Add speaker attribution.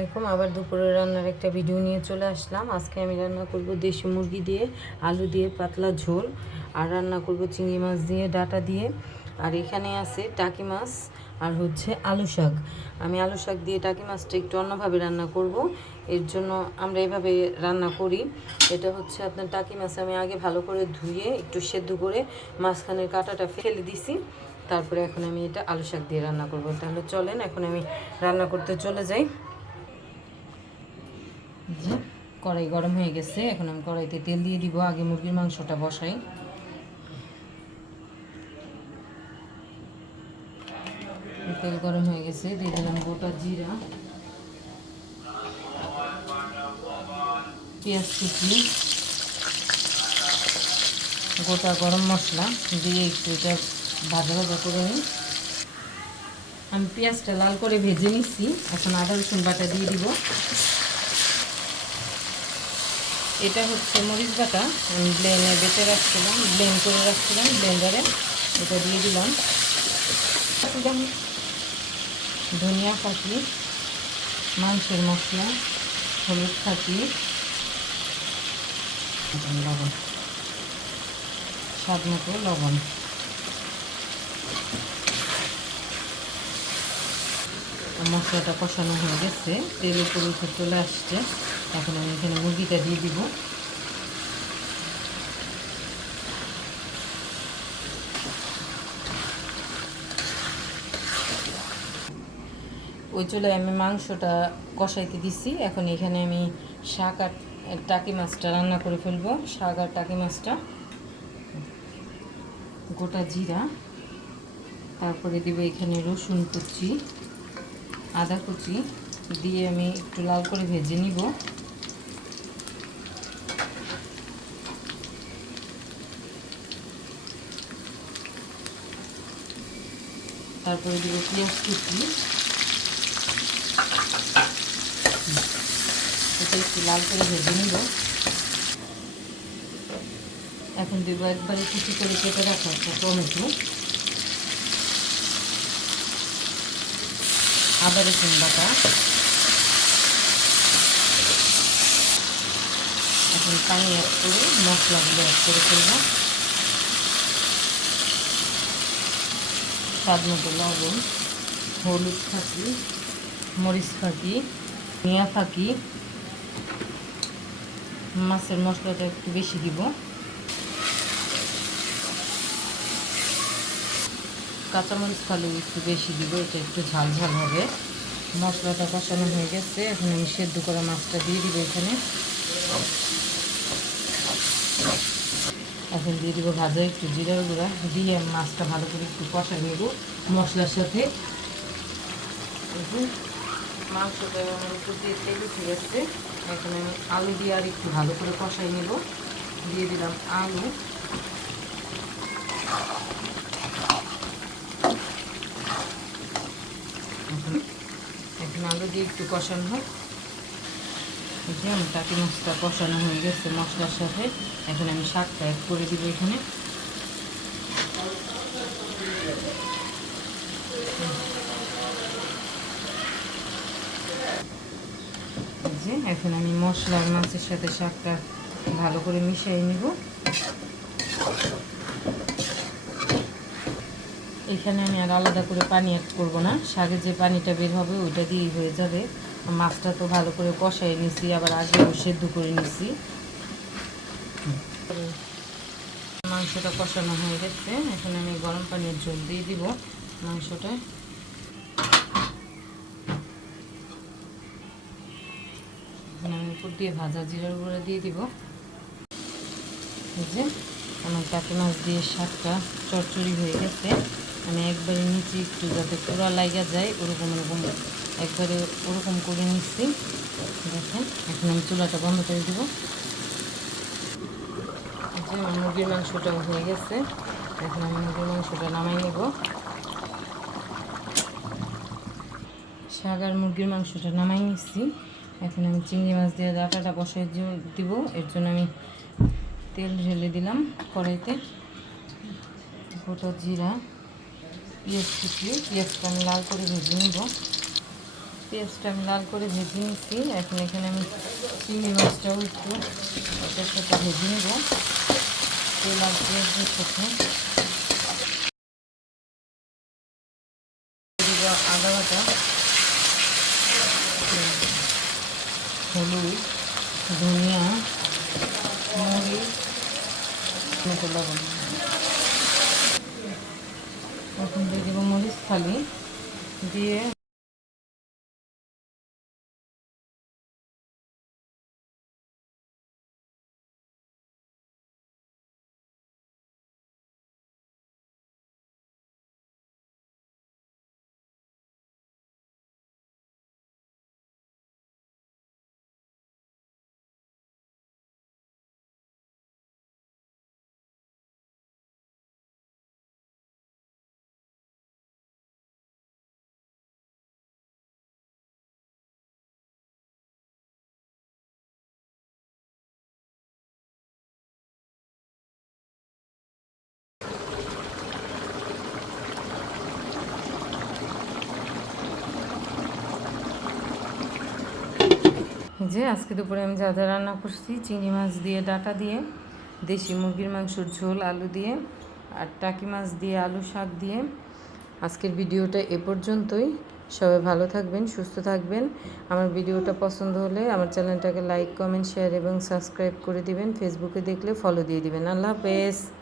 Speaker 1: আলাইকুম। আবার দুপুরে রান্নার একটা ভিডিও নিয়ে চলে আসলাম। আজকে আমি রান্না করব দেশি মুরগি দিয়ে, আলু দিয়ে পাতলা ঝোল, আর রান্না করব চিংড়ি মাছ দিয়ে, ডাটা দিয়ে। আর এখানে আছে টাকি মাছ আর হচ্ছে আলু শাক। আমি আলু শাক দিয়ে টাকি মাছটা একটু অন্যভাবে রান্না করব। এর জন্য আমরা এভাবে রান্না করি। এটা হচ্ছে আপনার টাকি মাছ আমি আগে ভালো করে ধুয়ে, একটু সেদ্ধ করে মাঝখানের কাঁটাটা ফেলে দিছি। তারপরে এখন আমি এটা আলু শাক দিয়ে রান্না করব। তাহলে চলেন, এখন আমি রান্না করতে চলে যাই। যে কড়াই গরম হয়ে গেছে, এখন আমি কড়াইতে তেল দিয়ে দিব, আগে মুরগির মাংসটা বসাই। তেল গরম হয়ে গেছে, দিয়ে দিলাম গোটা জিরা। পেঁয়াজ কুচি। গোটা গরম মশলা দিয়ে একটু এটা ভাজা ভাজা করে নিই। আমি পেঁয়াজটা লাল করে ভেজে নিচ্ছি এখন আদা রসুন বাটা দিয়ে দিব। এটা হচ্ছে মরিচ বাটা। আমি ব্লেন্ডে বেটে রাখছিলাম ব্লেন করে রাখছিলাম ব্লেন্ডারে এটা দিয়ে দিলাম। ধনিয়া পাখি মাংসের মশলা, হলুদ খাকি লবণ। স্বাদ মতো লবণ। মশলাটা কষানো হয়ে গেছে, তেল উপরে চলে আসছে। এখন আমি এখানে মুরগিটা দিয়ে দিব। ওই চুলায় আমি মাংসটা কষাইতে দিছি। এখন এখানে আমি শাক আর টাকি মাছটা রান্না করে ফেলব। শাক আর টাকি মাছটা, গোটা জিরা, তারপরে দিব এখানে রসুন কুচি, আদা কুচি, দিয়ে আমি একটু লাল করে ভেজে নিব। তারপরে দিব পেঁয়াজ কুচি। একটু লাল করে ভেজে নিব। এখন দিব একবারে কুচি করে কেটে রাখা একটা টমেটো। আদা রসুন বাটা। এখন পানি অ্যাড করে মশলাগুলো অ্যাড করে ফেলব। স্বাদ মতো লবণ, হলুদ ফাঁকি, মরিচ ফাঁকি মিয়া ফাঁকি। মাছের মশলাটা একটু বেশি দিব। কাঁচামরিচ খালেও একটু বেশি দিব, এটা একটু ঝাল ঝাল হবে। মশলাটা কষানো হয়ে গেছে, এখন আমি সেদ্ধ করা মাছটা দিয়ে দিব এখানে। এখন দিয়ে দিব ভাজা একটু জিরার গুঁড়া, দিয়ে মাছটা ভালো করে একটু কষাই নেব মশলার সাথে। মাংসটা আমার উপর দিয়ে তেল উঠে গেছে এখন আমি আলু দিয়ে আর একটু ভালো করে কষাই নেব। দিয়ে দিলাম আলু। এখন আলু দিয়ে একটু কষানো হোক। যে আমি টাকি মাছটা কষানো হয়ে গেছে মশলার সাথে। এখন আমি শাকটা অ্যাড করে দিব এখানে। যে, এখন আমি মশলার মাছের সাথে শাকটা ভালো করে মিশিয়ে নিব। এখানে আমি আর আলাদা করে পানি অ্যাড করব না। শাকের যে পানিটা বের হবে, ওইটা দিয়েই হয়ে যাবে। মাছটা তো ভালো করে কষাই নিছি, আবার আগেও সেদ্ধ করে নিছি। মাংসটা কষানো হয়ে গেছে, এখন আমি গরম পানির জল দিয়ে দিব মাংসটা। আমি উপর দিয়ে ভাজা জিরার গুঁড়া দিয়ে দিব। যে আমার টাকি মাছ দিয়ে শাকটা চচ্চড়ি হয়ে গেছে। আমি একবারে নিচে একটু যাতে পোড়া লাগা যায়, ওরকম ওরকম একবারে ওরকম করে নিচ্ছি। দেখেন এখন আমি চুলাটা বন্ধ করে দেবো। যে মুরগির মাংসটা হয়ে গেছে। এখন আমি মুরগির মাংসটা নামাই নেব। শাক আর মুরগির মাংসটা নামাই নিচ্ছি। এখন আমি চিংড়ি মাছ দিয়ে ডাটাটা বসাই দিব। এর জন্য আমি তেল ঢেলে দিলাম কড়াইতে। গোটা জিরা, পেঁয়াজ কুচি, পেঁয়াজটা আমি লাল করে ভেজে নিব। পেঁয়াজটা আমি লাল করে ভেজে নিচ্ছি। এখন এখানে আমি চিংড়ি মাছটাও একটু এটার সাথে ভেজে নেব। তেল আর পেঁয়াজের সাথে আদা বাটা, হলুদ, ধনিয়া, মরিচ, লবণ। এখন দিয়ে দেবো মরিচ দিয়ে যে আজকে দুপুরে আমি যা যা রান্না করছি, চিংড়ি মাছ দিয়ে, ডাটা দিয়ে, দেশি মুরগির মাংসর ঝোল, আলু দিয়ে, আর টাকি মাছ দিয়ে, আলু শাক দিয়ে। আজকের ভিডিওটা এ পর্যন্তই। সবাই ভালো থাকবেন, সুস্থ থাকবেন। আমার ভিডিওটা পছন্দ হলে আমার চ্যানেলটাকে লাইক, কমেন্ট, শেয়ার এবং সাবস্ক্রাইব করে দিবেন। ফেসবুকে দেখলে ফলো দিয়ে দিবেন। আল্লাহ হাফেজ।